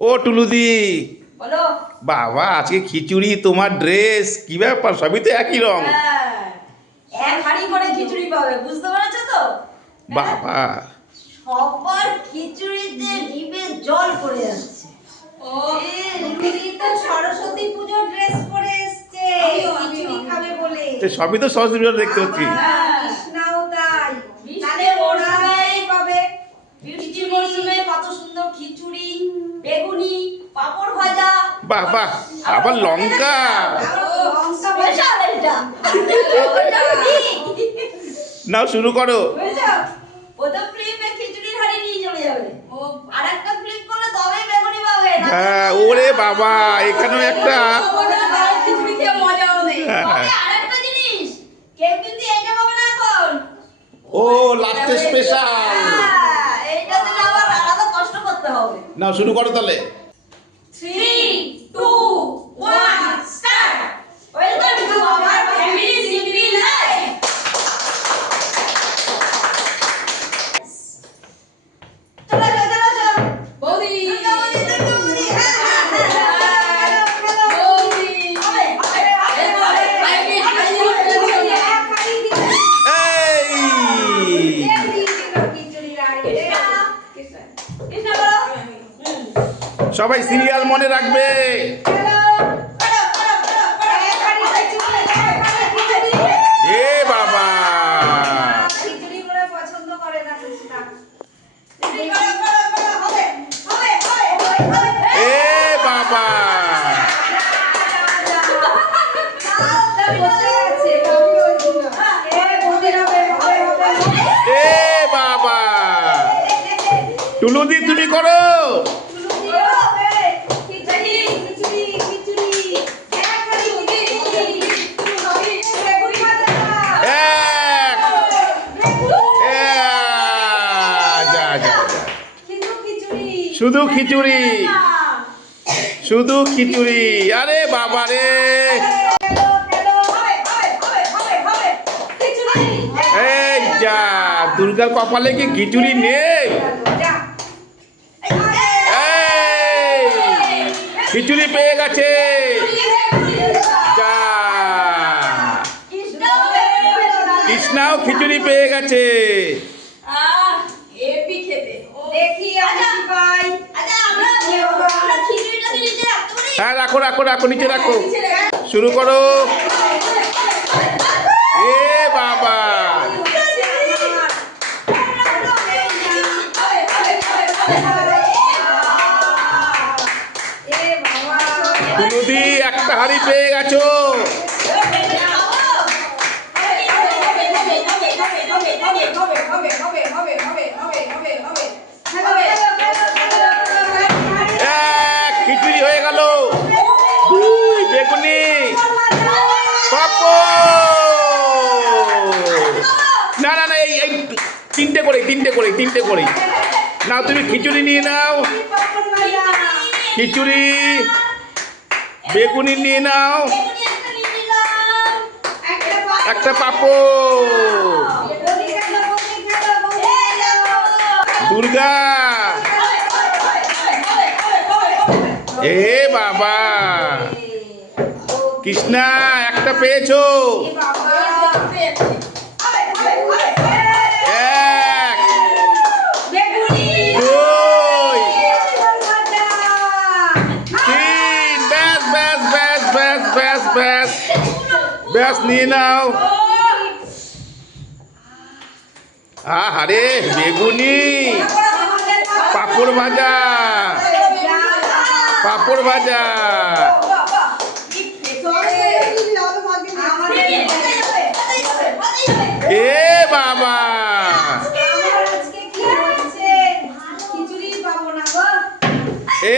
ও টুলুদি, বলো। বাবা আজকে খিচুড়ি, তোমার ড্রেস, কি ব্যাপার? সবই তো একই রং। হ্যাঁ, এক হাঁড়ি করে খিচুড়ি পাবে, বুঝতে পেরেছো তো? বাবা সবার খিচুড়িতে জিভে জল পড়ে যাচ্ছে। ও রুলি তো সরস্বতী পূজোর ড্রেস পরে এসেছে খিচুড়ি খাবে বলে। সবই তো সরস্বতী পূজা দেখতে পাচ্ছি। কৃষ্ণাও তাই। তাহলে বৃষ্টির ওরাই পাবে। বৃষ্টির মরশুমে কত সুন্দর খিচুড়ি, বেগুনি, পাঁপড় ভাজা। বাহ বাহ, আবার লঙ্কা। স্পেশাল এটা। নাও শুরু করো। বুঝেছো? প্রথম ফ্লিপে খিচুড়ির হাঁড়ি নিয়ে চলে যাবে। ও আরেকটা ফ্লিপ করলে তবেই বেগুনি পাবে। হ্যাঁ, ওরে বাবা, এখানেও একটা। খিচুড়ি খেয়ে মজা হবে। তবে আরেকটা জিনিস, কেউ কিন্তু এটা পাবে না এখন। ও লাস্টে স্পেশাল। হ্যাঁ, এইটা দিলে আবার আলাদা কষ্ট করতে হবে। নাও শুরু করো তাহলে। 3, 2, 1, start. Welcome to our family simple life. চলো। বৌদি বৌদি। বৌদি হবে। আমি হাজির এই কৃষ্ণ বলো। সবাই সিরিয়াল মনে রাখবে। এ বাবা, পছন্দ করে না কৃষ্ণা। এ বাবা, এ বাবা, টুলুদি তুমি করো। এক, যা যা যা, শুধু খিচুড়ি, শুধু খিচুড়ি। আরে বাবা রে, এই যা, দুর্গার কপালে কি খিচুড়ি নেই? এই খিচুড়ি পেয়ে গেছে। যা, কৃষ্ণাও খিচুড়ি পেয়ে গেছে। এপি খেতে দেখি আমি কি পাই। হ্যাঁ, রাখো রাখো রাখো, নিচে রাখো। শুরু করো। এ বাবা, টুলুদি একটা হাড়ি পেয়ে গেছো। এক, খিচুড়ি হয়ে গেল। দুই, বেগুনি, পাঁপড়। না না না, এই তিনটে করে। নাও তুমি খিচুড়ি নিয়ে নাও, খিচুড়ি, বেগুনি নিয়ে নাও, একটা পাঁপড়। দুর্গা, এ বাবা, কৃষ্ণা একটা পেয়েছো। এক, দুই, তিন, ব্যাস ব্যাস ব্যাস ব্যাস ব্যাস ব্যাস ব্যাস, নিয়ে নাও। আহারে, বেগুনি, পাঁপড় ভাজা, পাঁপড় ভাজা। এ বাবা,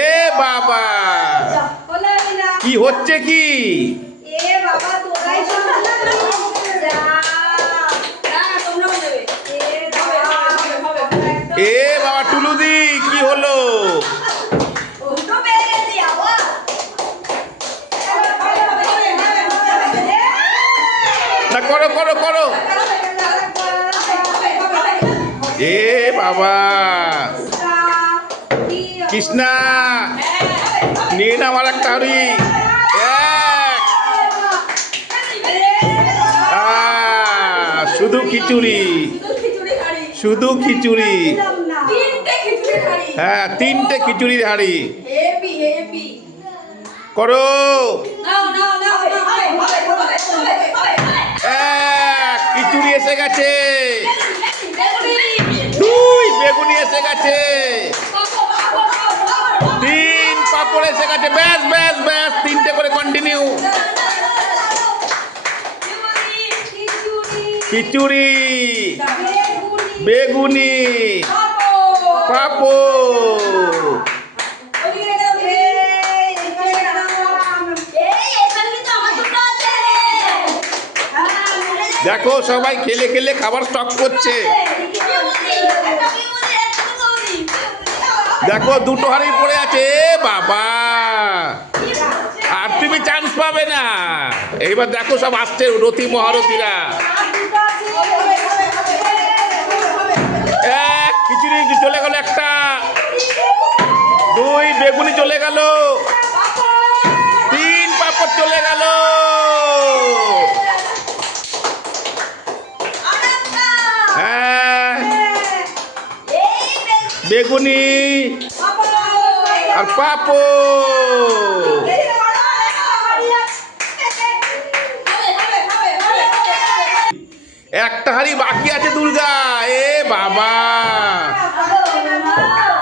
এ বাবা, কি হচ্ছে কি? এ বাবা, টুলুদি কি হলো? না, করো করো করো। এ বাবা, কৃষ্ণা নিয়ে নাও আর একটা হাড়ি। শুধু খিচুড়ি, শুধু খিচুড়ি। হ্যাঁ, 3টে খিচুড়ির হাড়ি করো। খিচুড়ি এসে গেছে, 2 বেগুনি এসে গেছে, 3 পাপড় এসে গেছে। ব্যাস ব্যাস ব্যাস, 3টে করে কন্টিনিউ। খিচুড়ি, বেগুনি, পাপড়। দেখো সবাই খেলে খেলে খাবার স্টক করছে। দেখো 2টো হাড়ি পড়ে আছে বাবা, আর তুমি চান্স পাবে না। এইবার দেখো সব আসছে রথী মহারথীরা। খিচুড়ি চলে গেল একটা, 2 বেগুনি চলে গেল, 3 পাপড় চলে গেল। হ্যাঁ, বেগুনি আর পাপড়। একটা হাড়ি বাকি আছে দুর্গা। এ বাবা,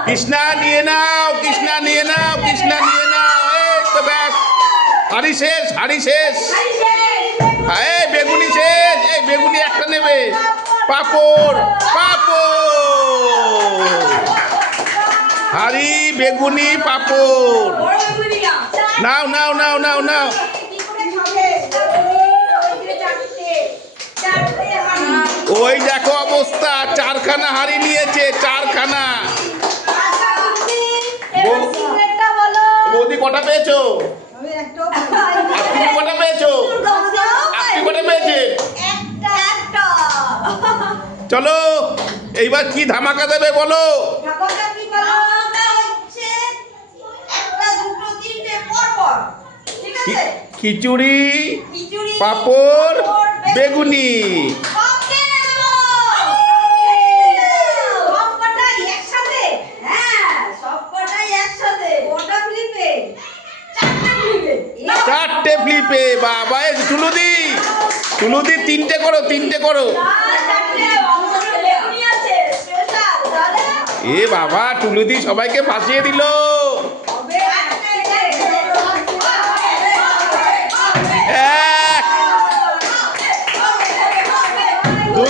কৃষ্ণা নিয়ে নাও, কৃষ্ণা নিয়ে নাও, কৃষ্ণা নিয়ে নাও। এই তো ব্যাস, হাড়ি শেষ, হাড়ি শেষ। এই বেগুনি শেষ, এই বেগুনি একটা নেবে। পাপড়, পাপড়, হাড়ি, বেগুনি, পাপড়। নাও নাও নাও নাও নাও। ওই দেখো অবস্থা, 4খানা হাড়ি নিয়েছে, 4খানা। বৌদি কটা পেয়েছো? আপনি কটা পেয়েছো? আপনি কটা পেয়েছেন? চলো এইবার কি ধামাকা দেবে বলো। খিচুড়ি, পাপড়, বেগুনি। চারটে ফ্লিপে বাবা। টুলুদি, টুলুদি 3টে করো, 3টে করো। এ বাবা, টুলুদি সবাইকে ফাঁসিয়ে দিল। এক, 2,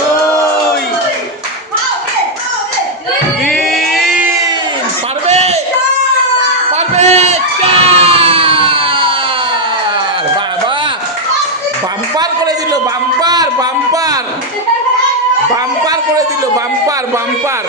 3, পারবে পারবে, 4। বাবা, বাম্পার করে দিল, বাম্পার বাম্পার বাম্পার করে দিল, বাম্পার বাম্পার।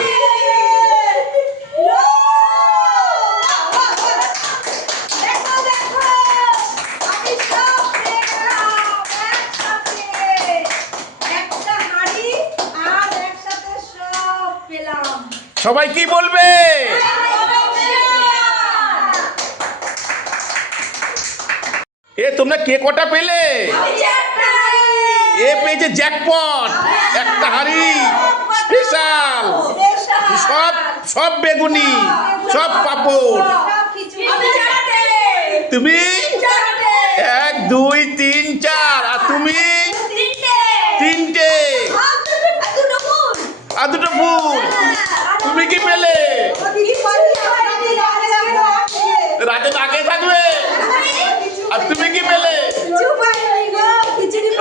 সবাই কি বলবে? এ তোমরা কে কটা পেলে? এ পেয়েছে জ্যাকপট, একটা হাড়ি স্পেশাল, সব সব বেগুনি, সব পাপড়। তুমি 1, 2, 3, 4, আর তুমি 3টে, আর 2টো ফুল। তুমি কি পেলে? রাতে না খেয়ে থাকবে। আর তুমি কি পেলে?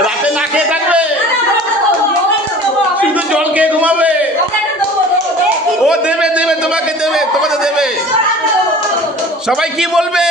রাতে না খেয়ে থাকবে, শুধু জল খেয়ে ঘুমাবে। ও দেবে দেবে, তোমাকে দেবে, তোমাকে দেবে। সবাই কি বলবে?